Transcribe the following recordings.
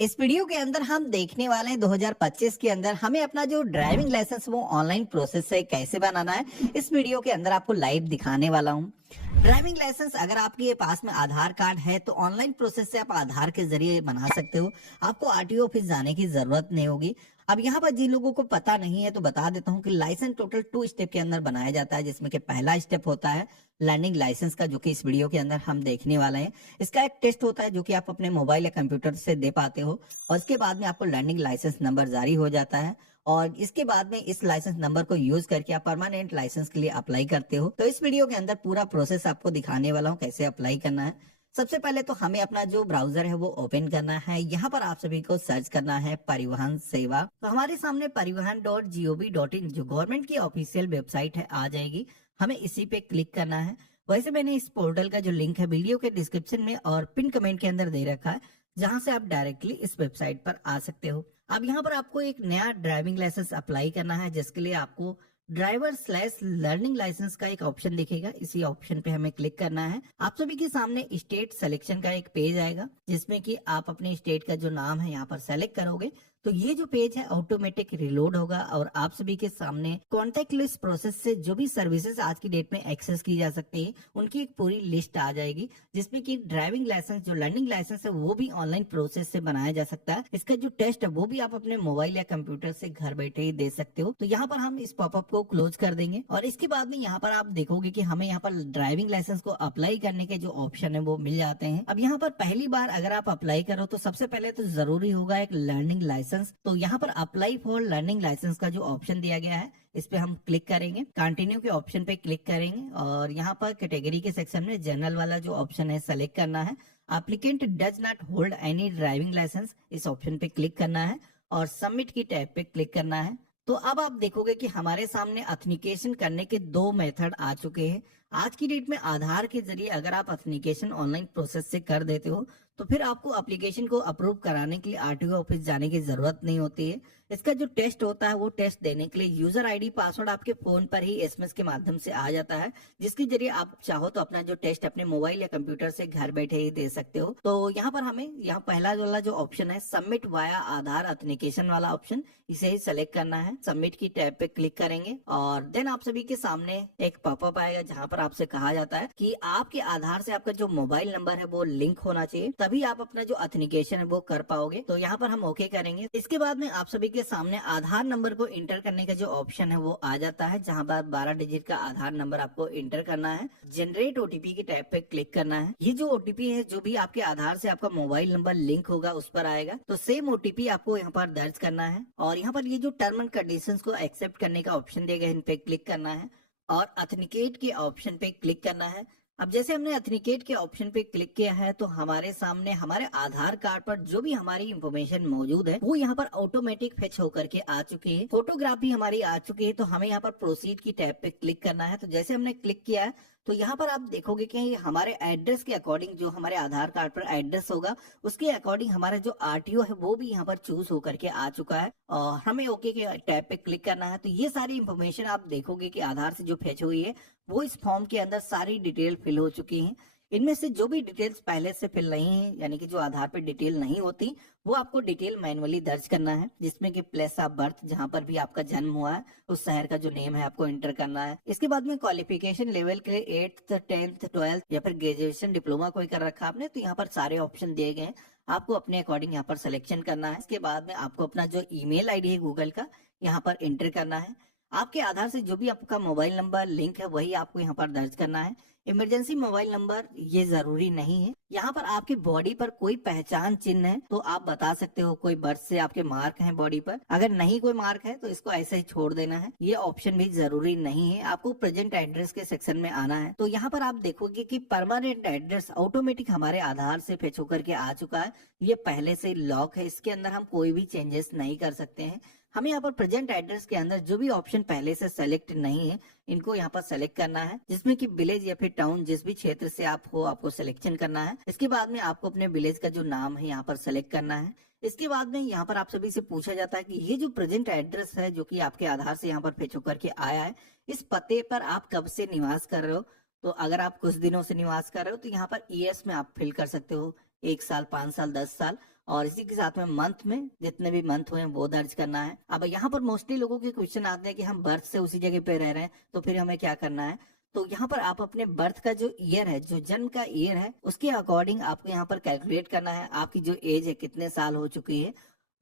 इस वीडियो के अंदर हम देखने वाले हैं 2025 के अंदर हमें अपना जो ड्राइविंग लाइसेंस वो ऑनलाइन प्रोसेस से कैसे बनाना है। इस वीडियो के अंदर आपको लाइव दिखाने वाला हूँ। ड्राइविंग लाइसेंस अगर आपके पास में आधार कार्ड है तो ऑनलाइन प्रोसेस से आप आधार के जरिए बना सकते हो। आपको आरटीओ ऑफिस जाने की जरूरत नहीं होगी। अब यहाँ पर जिन लोगों को पता नहीं है तो बता देता हूँ कि लाइसेंस टोटल 2 स्टेप के अंदर बनाया जाता है, जिसमें कि पहला स्टेप होता है लर्निंग लाइसेंस का, जो कि इस वीडियो के अंदर हम देखने वाले हैं। इसका एक टेस्ट होता है जो कि आप अपने मोबाइल या कंप्यूटर से दे पाते हो, और इसके बाद में आपको लर्निंग लाइसेंस नंबर जारी हो जाता है। और इसके बाद में इस लाइसेंस नंबर को यूज करके आप परमानेंट लाइसेंस के लिए अप्लाई करते हो। तो इस वीडियो के अंदर पूरा प्रोसेस आपको दिखाने वाला हूँ कैसे अप्लाई करना है। सबसे पहले तो हमें अपना जो ब्राउजर है वो ओपन करना है। यहाँ पर आप सभी को सर्च करना है परिवहन सेवा। तो हमारे सामने परिवहन.gov.in जो गवर्नमेंट की ऑफिशियल वेबसाइट है आ जाएगी। हमें इसी पे क्लिक करना है। वैसे मैंने इस पोर्टल का जो लिंक है वीडियो के डिस्क्रिप्शन में और पिन कमेंट के अंदर दे रखा है, जहां से आप डायरेक्टली इस वेबसाइट पर आ सकते हो। अब यहाँ पर आपको एक नया ड्राइविंग लाइसेंस अप्लाई करना है, जिसके लिए आपको ड्राइवर स्लैश लर्निंग लाइसेंस का एक ऑप्शन दिखेगा। इसी ऑप्शन पे हमें क्लिक करना है। आप सभी के सामने स्टेट सिलेक्शन का एक पेज आएगा, जिसमें कि आप अपने स्टेट का जो नाम है यहाँ पर सेलेक्ट करोगे। तो ये जो पेज है ऑटोमेटिक रिलोड होगा और आप सभी के सामने कॉन्टेक्टलेस प्रोसेस से जो भी सर्विसेज आज की डेट में एक्सेस की जा सकती है उनकी एक पूरी लिस्ट आ जाएगी, जिसमें कि ड्राइविंग लाइसेंस जो लर्निंग लाइसेंस है वो भी ऑनलाइन प्रोसेस से बनाया जा सकता है। इसका जो टेस्ट है वो भी आप अपने मोबाइल या कंप्यूटर से घर बैठे ही दे सकते हो। तो यहाँ पर हम इस पॉपअप को क्लोज कर देंगे और इसके बाद में यहाँ पर आप देखोगे कि हमें यहाँ पर ड्राइविंग लाइसेंस को अप्लाई करने के जो ऑप्शन है वो मिल जाते हैं। अब यहाँ पर पहली बार अगर आप अप्लाई करो तो सबसे पहले तो जरूरी होगा एक लर्निंग लाइसेंस। तो यहाँ पर अप्लाई फॉर लर्निंग लाइसेंस का जो ऑप्शन दिया गया है इस पे हम क्लिक करेंगे, कंटिन्यू के ऑप्शन पे क्लिक करेंगे और यहाँ पर कैटेगरी के सेक्शन में जनरल वाला जो ऑप्शन है सेलेक्ट करना है। Applicant does not hold any driving licence, इस ऑप्शन पे क्लिक करना है और सबमिट की टैब पे क्लिक करना है। तो अब आप देखोगे कि हमारे सामने ऑथेंटिकेशन करने के 2 मेथड आ चुके हैं। आज की डेट में आधार के जरिए अगर आप ऑथेंटिकेशन ऑनलाइन प्रोसेस से कर देते हो तो फिर आपको एप्लीकेशन को अप्रूव कराने के लिए आरटीओ ऑफिस जाने की जरूरत नहीं होती है। इसका जो टेस्ट होता है वो टेस्ट देने के लिए यूजर आईडी पासवर्ड आपके फोन पर ही एसएमएस के माध्यम से आ जाता है, जिसके जरिए आप चाहो तो अपना जो टेस्ट अपने मोबाइल या कंप्यूटर से घर बैठे ही दे सकते हो। तो यहाँ पर हमें यहाँ पहला वाला जो ऑप्शन है सबमिट वाया आधार ऑथेंटिकेशन वाला ऑप्शन, इसे ही सेलेक्ट करना है। सबमिट की टैब पे क्लिक करेंगे और देन आप सभी के सामने एक पॉपअप आएगा, जहाँ पर आपसे कहा जाता है कि आपके आधार से आपका जो मोबाइल नंबर है वो लिंक होना चाहिए, तभी आप अपना जो ऑथेंटिकेशन है वो कर पाओगे। तो यहाँ पर हम ओके करेंगे। इसके बाद में आप सभी के सामने आधार नंबर को इंटर करने का जो ऑप्शन है वो आ जाता है, जहाँ पर 12 डिजिट का आधार नंबर आपको इंटर करना है। जनरेट ओटीपी की टैब पे क्लिक करना है। ये जो ओटीपी है जो भी आपके आधार से आपका मोबाइल नंबर लिंक होगा उस पर आएगा। तो सेम ओटीपी आपको यहाँ पर दर्ज करना है और यहाँ पर ये जो टर्म एंड कंडीशंस को एक्सेप्ट करने का ऑप्शन दिया गया इन पे क्लिक करना है और ऑथेंटिकेट के ऑप्शन पे क्लिक करना है। अब जैसे हमने ऑथेंटिकेट के ऑप्शन पे क्लिक किया है तो हमारे सामने हमारे आधार कार्ड पर जो भी हमारी इंफॉर्मेशन मौजूद है वो यहाँ पर ऑटोमेटिक फेच होकर के आ चुकी है। फोटोग्राफ भी हमारी आ चुकी है। तो हमें यहाँ पर प्रोसीड की टैब पे क्लिक करना है। तो जैसे हमने क्लिक किया है तो यहाँ पर आप देखोगे कि हमारे एड्रेस के अकॉर्डिंग जो हमारे आधार कार्ड पर एड्रेस होगा उसके अकॉर्डिंग हमारा जो आरटीओ है वो भी यहाँ पर चूज होकर के आ चुका है और हमें ओके के टैब पे क्लिक करना है। तो ये सारी इंफॉर्मेशन आप देखोगे कि आधार से जो फेच हुई है वो इस फॉर्म के अंदर सारी डिटेल फिल हो चुकी है। इनमें से जो भी डिटेल्स पहले से फिल नहीं है, यानी कि जो आधार पे डिटेल नहीं होती, वो आपको डिटेल मैनुअली दर्ज करना है, जिसमें कि प्लेस ऑफ बर्थ जहां पर भी आपका जन्म हुआ है उस शहर का जो नेम है आपको एंटर करना है। इसके बाद में क्वालिफिकेशन लेवल के लिए 8th 10th 12th या फिर ग्रेजुएशन डिप्लोमा कोई कर रखा आपने तो यहाँ पर सारे ऑप्शन दिए गए हैं, आपको अपने अकॉर्डिंग यहाँ पर सिलेक्शन करना है। इसके बाद में आपको अपना जो ईमेल आईडी है गूगल का यहाँ पर एंटर करना है। आपके आधार से जो भी आपका मोबाइल नंबर लिंक है वही आपको यहाँ पर दर्ज करना है। इमरजेंसी मोबाइल नंबर ये जरूरी नहीं है। यहाँ पर आपकी बॉडी पर कोई पहचान चिन्ह है तो आप बता सकते हो, कोई बर्थ से आपके मार्क हैं बॉडी पर। अगर नहीं कोई मार्क है तो इसको ऐसे ही छोड़ देना है, ये ऑप्शन भी जरूरी नहीं है। आपको प्रेजेंट एड्रेस के सेक्शन में आना है। तो यहाँ पर आप देखोगे कि परमानेंट एड्रेस ऑटोमेटिक हमारे आधार से फेच होकर के आ चुका है। ये पहले से लॉक है, इसके अंदर हम कोई भी चेंजेस नहीं कर सकते हैं। हमें यहाँ पर प्रेजेंट एड्रेस के अंदर जो भी ऑप्शन पहले से सेलेक्ट नहीं है इनको यहाँ पर सेलेक्ट करना है, जिसमें कि विलेज या फिर टाउन जिस भी क्षेत्र से आप हो आपको सिलेक्शन करना है। इसके बाद में आपको अपने विलेज का जो नाम है यहाँ पर सेलेक्ट करना है। इसके बाद में यहाँ पर आप सभी से पूछा जाता है कि ये जो प्रेजेंट एड्रेस है जो कि आपके आधार से यहाँ पर फेच होकर के आया है, इस पते पर आप कब से निवास कर रहे हो। तो अगर आप कुछ दिनों से निवास कर रहे हो तो यहाँ पर ईयर्स में आप फिल कर सकते हो, 1 साल, 5 साल, 10 साल। और इसी के साथ में मंथ में जितने भी मंथ हुए हैं वो दर्ज करना है। अब यहाँ पर मोस्टली लोगों के क्वेश्चन आते हैं कि हम बर्थ से उसी जगह पे रह रहे हैं तो फिर हमें क्या करना है। तो यहाँ पर आप अपने बर्थ का जो ईयर है, जो जन्म का ईयर है, उसके अकॉर्डिंग आपको यहाँ पर कैलकुलेट करना है आपकी जो एज है कितने साल हो चुकी है,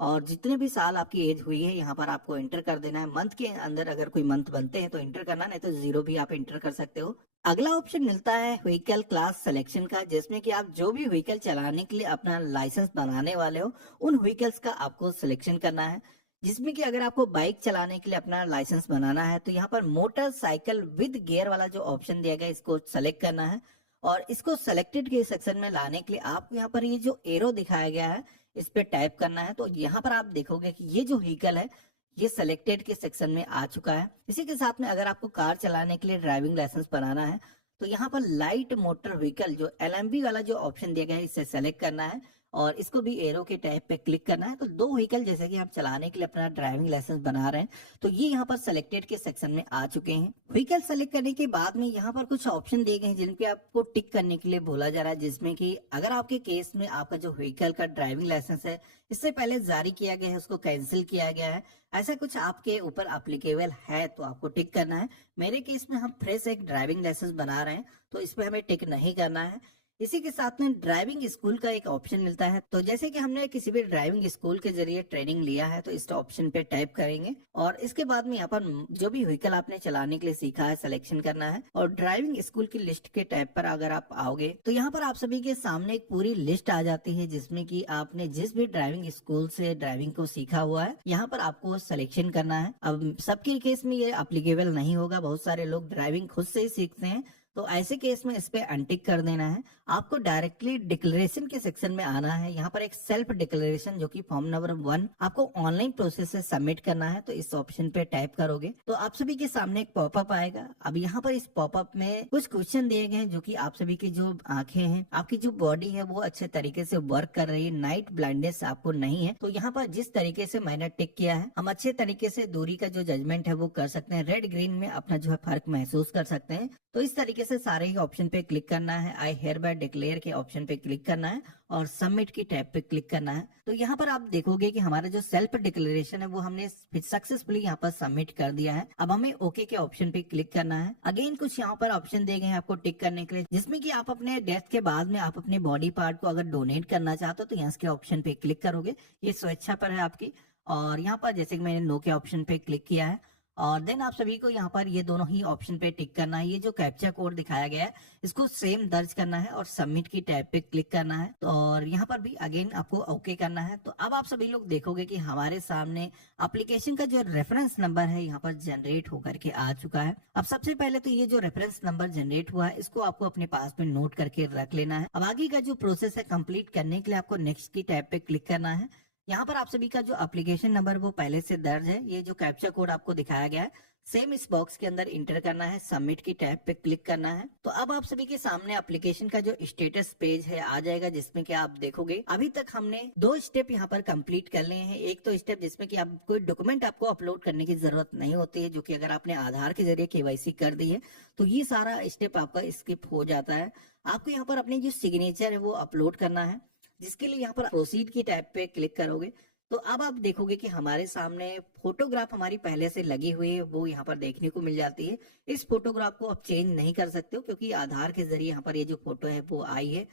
और जितने भी साल आपकी एज हुई है यहाँ पर आपको एंटर कर देना है। मंथ के अंदर अगर कोई मंथ बनते हैं तो एंटर करना, नहीं तो 0 भी आप एंटर कर सकते हो। अगला ऑप्शन मिलता है व्हीकल क्लास सिलेक्शन का, जिसमें कि आप जो भी व्हीकल चलाने के लिए अपना लाइसेंस बनाने वाले हो उन व्हीकल्स का आपको सिलेक्शन करना है। जिसमें कि अगर आपको बाइक चलाने के लिए अपना लाइसेंस बनाना है तो यहाँ पर मोटरसाइकिल विद गियर वाला जो ऑप्शन दिया गया इसको सेलेक्ट करना है। और इसको सेलेक्टेड के सेक्शन में लाने के लिए आपको यहाँ पर ये जो एरो दिखाया गया है इस पे टाइप करना है। तो यहाँ पर आप देखोगे कि ये जो व्हीकल है ये सेलेक्टेड के सेक्शन में आ चुका है। इसी के साथ में अगर आपको कार चलाने के लिए ड्राइविंग लाइसेंस बनाना है तो यहाँ पर लाइट मोटर व्हीकल जो LMV वाला जो ऑप्शन दिया गया है इसे सेलेक्ट करना है और इसको भी एरो के टाइप पे क्लिक करना है। तो 2 व्हीकल जैसे कि हम चलाने के लिए अपना ड्राइविंग लाइसेंस बना रहे हैं तो ये यहाँ पर सेलेक्टेड के सेक्शन में आ चुके हैं। व्हीकल सेलेक्ट करने के बाद में यहाँ पर कुछ ऑप्शन दिए गए हैं जिन पे आपको टिक करने के लिए बोला जा रहा है, जिसमें कि अगर आपके केस में आपका जो व्हीकल का ड्राइविंग लाइसेंस है इससे पहले जारी किया गया है उसको कैंसिल किया गया है, ऐसा कुछ आपके ऊपर अप्लीकेबल है तो आपको टिक करना है। मेरे केस में हम फ्रेश एक ड्राइविंग लाइसेंस बना रहे हैं तो इस पे हमें टिक नहीं करना है। इसी के साथ में ड्राइविंग स्कूल का एक ऑप्शन मिलता है, तो जैसे कि हमने किसी भी ड्राइविंग स्कूल के जरिए ट्रेनिंग लिया है तो इस ऑप्शन पे टाइप करेंगे और इसके बाद में यहाँ पर जो भी व्हीकल आपने चलाने के लिए सीखा है सिलेक्शन करना है। और ड्राइविंग स्कूल की लिस्ट के टैब पर अगर आप आओगे तो यहाँ पर आप सभी के सामने एक पूरी लिस्ट आ जाती है जिसमें कि आपने जिस भी ड्राइविंग स्कूल से ड्राइविंग को सीखा हुआ है यहाँ पर आपको सिलेक्शन करना है। अब सबके केस में ये एप्लीकेबल नहीं होगा, बहुत सारे लोग ड्राइविंग खुद से ही सीखते हैं तो ऐसे केस में इस पे अनटिक कर देना है। आपको डायरेक्टली डिक्लेरेशन के सेक्शन में आना है। यहाँ पर एक सेल्फ डिक्लेरेशन जो कि फॉर्म नंबर 1 आपको ऑनलाइन प्रोसेस से सबमिट करना है, तो इस ऑप्शन पे टाइप करोगे तो आप सभी के सामने एक पॉपअप आएगा। अब यहाँ पर इस पॉपअप में कुछ क्वेश्चन दिए गए हैं जो कि आप सभी की जो आंखें हैं, आपकी जो बॉडी है वो अच्छे तरीके से वर्क कर रही है, नाइट ब्लाइंडनेस आपको नहीं है। तो यहाँ पर जिस तरीके से मैंने टिक किया है हम अच्छे तरीके से दूरी का जो जजमेंट है वो कर सकते हैं, रेड ग्रीन में अपना जो है फर्क महसूस कर सकते हैं। तो इस तरीके से सारे ही ऑप्शन पे क्लिक करना है। आई हेयर बाय डिक्लेयर के ऑप्शन पे क्लिक करना है और सबमिट की टैब पे क्लिक करना है। तो यहाँ पर आप देखोगे कि हमारा जो सेल्फ डिक्लेरेशन है वो हमने सक्सेसफुली यहाँ पर सबमिट कर दिया है। अब हमें ओके के ऑप्शन पे क्लिक करना है। अगेन कुछ यहाँ पर ऑप्शन दिए गए हैं आपको टिक करने के लिए, जिसमें कि आप अपने डेथ के बाद में आप अपने बॉडी पार्ट को अगर डोनेट करना चाहते हो तो यहाँ के ऑप्शन पे क्लिक करोगे, ये स्वेच्छा पर है आपकी। और यहाँ पर जैसे कि मैंने नो के ऑप्शन पे क्लिक किया है और देन आप सभी को यहाँ पर ये दोनों ही ऑप्शन पे टिक करना है। ये जो कैप्चा कोड दिखाया गया है इसको सेम दर्ज करना है और सबमिट की टैब पे क्लिक करना है। तो और यहाँ पर भी अगेन आपको ओके करना है। तो अब आप सभी लोग देखोगे कि हमारे सामने एप्लीकेशन का जो रेफरेंस नंबर है यहाँ पर जनरेट होकर के आ चुका है। अब सबसे पहले तो ये जो रेफरेंस नंबर जनरेट हुआ है इसको आपको अपने पास में नोट करके रख लेना है। अब आगे का जो प्रोसेस है कंप्लीट करने के लिए आपको नेक्स्ट की टैब पे क्लिक करना है। यहाँ पर आप सभी का जो एप्लीकेशन नंबर वो पहले से दर्ज है, ये जो कैप्चा कोड आपको दिखाया गया है सेम इस बॉक्स के अंदर इंटर करना है, सबमिट की टैब पे क्लिक करना है। तो अब आप सभी के सामने एप्लीकेशन का जो स्टेटस पेज है आ जाएगा, जिसमें कि आप देखोगे अभी तक हमने 2 स्टेप यहाँ पर कंप्लीट कर लिए हैं। एक तो स्टेप जिसमें कि आप कोई डॉक्यूमेंट आपको अपलोड करने की जरूरत नहीं होती है, जो कि अगर आपने आधार के जरिए KYC कर दी है तो ये सारा स्टेप आपका स्किप हो जाता है। आपको यहाँ पर अपनी जो सिग्नेचर है वो अपलोड करना है, जिसके लिए यहाँ पर प्रोसीड की टैब पे क्लिक करोगे। तो अब आप देखोगे कि हमारे सामने फोटोग्राफ हमारी पहले से लगी हुई है वो यहाँ पर देखने को मिल जाती है। इस फोटोग्राफ को आप चेंज नहीं कर सकते हो क्योंकि आधार के जरिए यहाँ पर ये जो फोटो है वो आई है।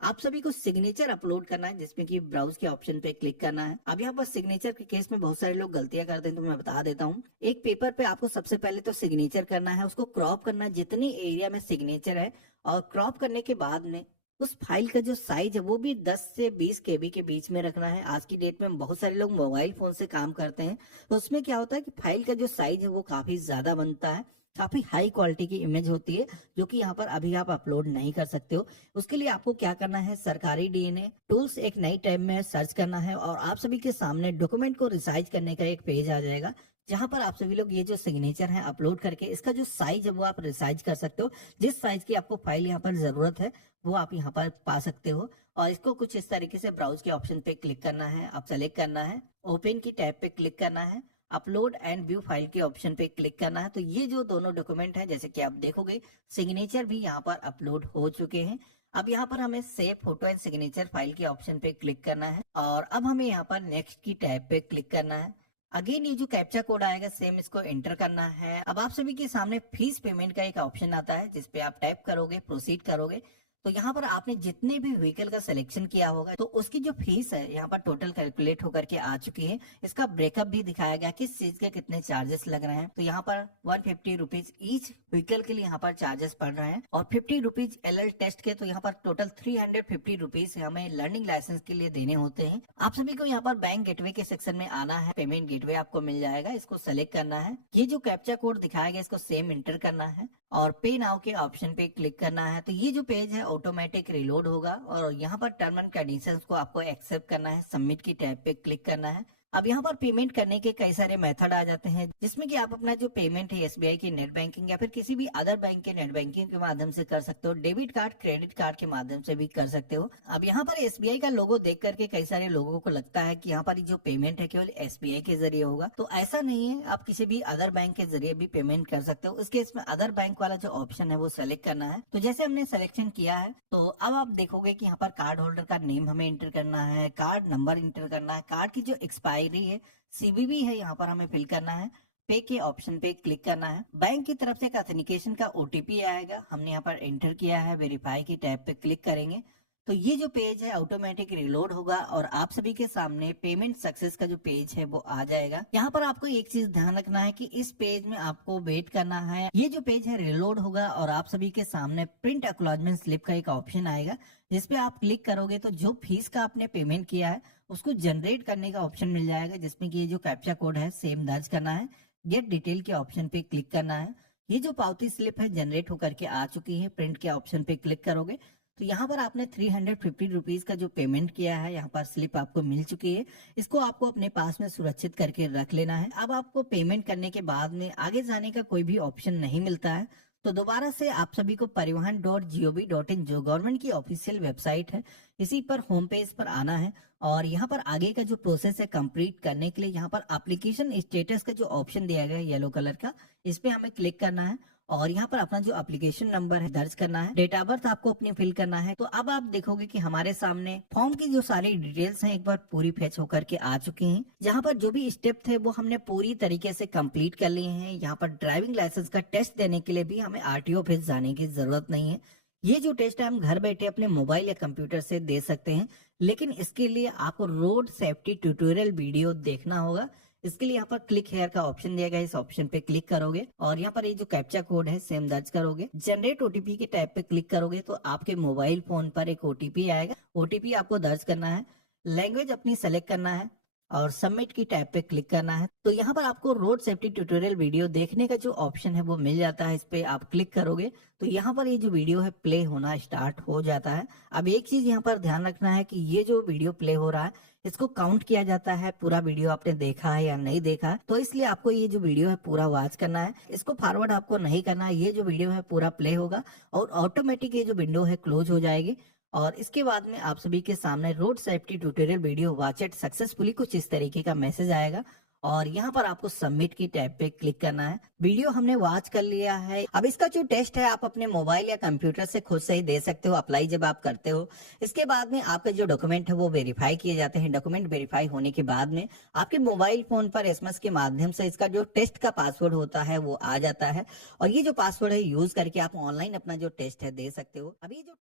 आप सभी को सिग्नेचर अपलोड करना है, जिसमें कि ब्राउज के ऑप्शन पे क्लिक करना है। अब यहाँ पर सिग्नेचर के केस में बहुत सारे लोग गलतियां करते हैं तो मैं बता देता हूँ। एक पेपर पे आपको सबसे पहले तो सिग्नेचर करना है, उसको क्रॉप करना है जितनी एरिया में सिग्नेचर है, और क्रॉप करने के बाद में उस फाइल का जो साइज है वो भी 10 से 20 KB के बीच में रखना है। आज की डेट में बहुत सारे लोग मोबाइल फोन से काम करते हैं तो उसमें क्या होता है कि फाइल का जो साइज है वो काफी ज्यादा बनता है, काफी हाई क्वालिटी की इमेज होती है जो कि यहाँ पर अभी आप अपलोड नहीं कर सकते हो। उसके लिए आपको क्या करना है, सरकारी DNA टूल्स एक नई टैब में सर्च करना है और आप सभी के सामने डॉक्यूमेंट को रिसाइज करने का एक पेज आ जाएगा, जहां पर आप सभी लोग ये जो सिग्नेचर है अपलोड करके इसका जो साइज है वो आप रिसाइज कर सकते हो। जिस साइज की आपको फाइल यहाँ पर जरूरत है वो आप यहाँ पर पा सकते हो। और इसको कुछ इस तरीके से ब्राउज के ऑप्शन पे क्लिक करना है, आप सेलेक्ट करना है, ओपन की टैब पे क्लिक करना है, अपलोड एंड व्यू फाइल के ऑप्शन पे क्लिक करना है। तो ये जो दोनों डॉक्यूमेंट है जैसे कि आप देखोगे सिग्नेचर भी यहाँ पर अपलोड हो चुके हैं। अब यहाँ पर हमें save photo and signature file के ऑप्शन पे क्लिक करना है और अब हमें यहाँ पर नेक्स्ट की टैब पे क्लिक करना है। अगेन ये जो कैप्चा कोड आएगा सेम इसको एंटर करना है। अब आप सभी के सामने फीस पेमेंट का एक ऑप्शन आता है जिसपे आप टैप करोगे, प्रोसीड करोगे तो यहाँ पर आपने जितने भी व्हीकल का सिलेक्शन किया होगा तो उसकी जो फीस है यहाँ पर टोटल कैलकुलेट होकर के आ चुकी है। इसका ब्रेकअप भी दिखाया गया किस चीज के कितने चार्जेस लग रहे हैं। तो यहाँ पर 150 रुपीज ईच व्हीकल के लिए यहाँ पर चार्जेस पड़ रहे हैं और 50 रुपीज LL टेस्ट के, तो यहाँ पर टोटल 350 रुपीज हमें लर्निंग लाइसेंस के लिए देने होते हैं। आप सभी को यहाँ पर बैंक गेटवे के सेक्शन में आना है, पेमेंट गेटवे आपको मिल जाएगा, इसको सेलेक्ट करना है। ये जो कैप्चा कोड दिखाया गया इसको सेम एंटर करना है और पे नाउ के ऑप्शन पे क्लिक करना है। तो ये जो पेज है ऑटोमेटिक रिलोड होगा और यहाँ पर टर्म एंड कंडीशंस को आपको एक्सेप्ट करना है, सबमिट की टैब पे क्लिक करना है। अब यहाँ पर पेमेंट करने के कई सारे मेथड आ जाते हैं जिसमें कि आप अपना जो पेमेंट है SBI की नेट बैंकिंग या फिर किसी भी अदर बैंक के नेट बैंकिंग के माध्यम से कर सकते हो, डेबिट कार्ड, क्रेडिट कार्ड के माध्यम से भी कर सकते हो। अब यहाँ पर SBI का लोगो देख करके कई सारे लोगों को लगता है कि यहाँ पर जो पेमेंट है केवल SBI के जरिए होगा, तो ऐसा नहीं है। आप किसी भी अदर बैंक के जरिए भी पेमेंट कर सकते हो। इसके इसमें अदर बैंक वाला जो ऑप्शन है वो सेलेक्ट करना है। तो जैसे हमने सिलेक्शन किया है तो अब आप देखोगे कि यहाँ पर कार्ड होल्डर का नेम हमें एंटर करना है, कार्ड नंबर एंटर करना है, कार्ड की जो एक्सपायरी है CVV है यहाँ पर हमें फिल करना है, पे के ऑप्शन पे क्लिक करना है। बैंक की तरफ से एक ऑथेंटिकेशन का OTP आएगा, हमने यहाँ पर एंटर किया है, वेरीफाई की टैब पे क्लिक करेंगे तो ये जो पेज है ऑटोमेटिक रिलोड होगा और आप सभी के सामने पेमेंट सक्सेस का जो पेज है वो आ जाएगा। यहाँ पर आपको एक चीज ध्यान रखना है कि इस पेज में आपको वेट करना है। ये जो पेज है रिलोड होगा और आप सभी के सामने प्रिंट एक्नॉलेजमेंट स्लिप का एक ऑप्शन आएगा जिसपे आप क्लिक करोगे तो जो फीस का आपने पेमेंट किया है उसको जनरेट करने का ऑप्शन मिल जाएगा जिसमें कि ये जो कैप्चा कोड है सेम दर्ज करना है, गेट डिटेल के ऑप्शन पे क्लिक करना है। ये जो पावती स्लिप है जनरेट होकर के आ चुकी है, प्रिंट के ऑप्शन पे क्लिक करोगे तो यहाँ पर आपने 350 रुपीज का जो पेमेंट किया है यहाँ पर स्लिप आपको मिल चुकी है। इसको आपको अपने पास में सुरक्षित करके रख लेना है। अब आपको पेमेंट करने के बाद में आगे जाने का कोई भी ऑप्शन नहीं मिलता है तो दोबारा से आप सभी को परिवहन.gov.in जो गवर्नमेंट की ऑफिशियल वेबसाइट है इसी पर होम पेज पर आना है और यहाँ पर आगे का जो प्रोसेस है कंप्लीट करने के लिए यहाँ पर एप्लीकेशन स्टेटस का जो ऑप्शन दिया गया है येलो कलर का, इस पे हमें क्लिक करना है और यहाँ पर अपना जो एप्लीकेशन नंबर है दर्ज करना है, डेट ऑफ बर्थ आपको अपनी फिल करना है। तो अब आप देखोगे कि हमारे सामने फॉर्म की जो सारी डिटेल्स हैं एक बार पूरी फेच होकर के आ चुकी हैं। जहाँ पर जो भी स्टेप थे वो हमने पूरी तरीके से कंप्लीट कर लिए हैं। यहाँ पर ड्राइविंग लाइसेंस का टेस्ट देने के लिए भी हमें RTO ऑफिस जाने की जरूरत नहीं है। ये जो टेस्ट है हम घर बैठे अपने मोबाइल या कंप्यूटर से दे सकते हैं, लेकिन इसके लिए आपको रोड सेफ्टी ट्यूटोरियल वीडियो देखना होगा। इसके लिए यहाँ पर क्लिक हेयर का ऑप्शन दिया गया है, इस ऑप्शन पे क्लिक करोगे और यहाँ पर ये जो कैप्चा कोड है सेम दर्ज करोगे, जनरेट OTP के टैब पे क्लिक करोगे तो आपके मोबाइल फोन पर एक OTP आएगा। OTP आपको दर्ज करना है, लैंग्वेज अपनी सेलेक्ट करना है और सबमिट की टैब पे क्लिक करना है। तो यहाँ पर आपको रोड सेफ्टी ट्यूटोरियल वीडियो देखने का जो ऑप्शन है वो मिल जाता है। इस पे आप क्लिक करोगे तो यहाँ पर ये जो वीडियो है प्ले होना स्टार्ट हो जाता है। अब एक चीज यहाँ पर ध्यान रखना है कि ये जो वीडियो प्ले हो रहा है इसको काउंट किया जाता है, पूरा वीडियो आपने देखा है या नहीं देखा है, तो इसलिए आपको ये जो वीडियो है पूरा वॉच करना है, इसको फॉरवर्ड आपको नहीं करना है। ये जो वीडियो है पूरा प्ले होगा और ऑटोमेटिक ये जो विंडो है क्लोज हो जाएगी और इसके बाद में आप सभी के सामने road safety tutorial video watched successfully कुछ इस तरीके का मैसेज आएगा और यहाँ पर आपको सबमिट की टैब पे क्लिक करना है। वीडियो हमने वॉच कर लिया है। अब इसका जो टेस्ट है आप अपने मोबाइल या कंप्यूटर से खुद से ही दे सकते हो अप्लाई जब आप करते हो। इसके बाद में आपके जो डॉक्यूमेंट है वो वेरीफाई किए जाते हैं। डॉक्यूमेंट वेरीफाई होने के बाद में आपके मोबाइल फोन पर SMS के माध्यम से इसका जो टेस्ट का पासवर्ड होता है वो आ जाता है और ये जो पासवर्ड है यूज करके आप ऑनलाइन अपना जो टेस्ट है दे सकते हो। अभी जो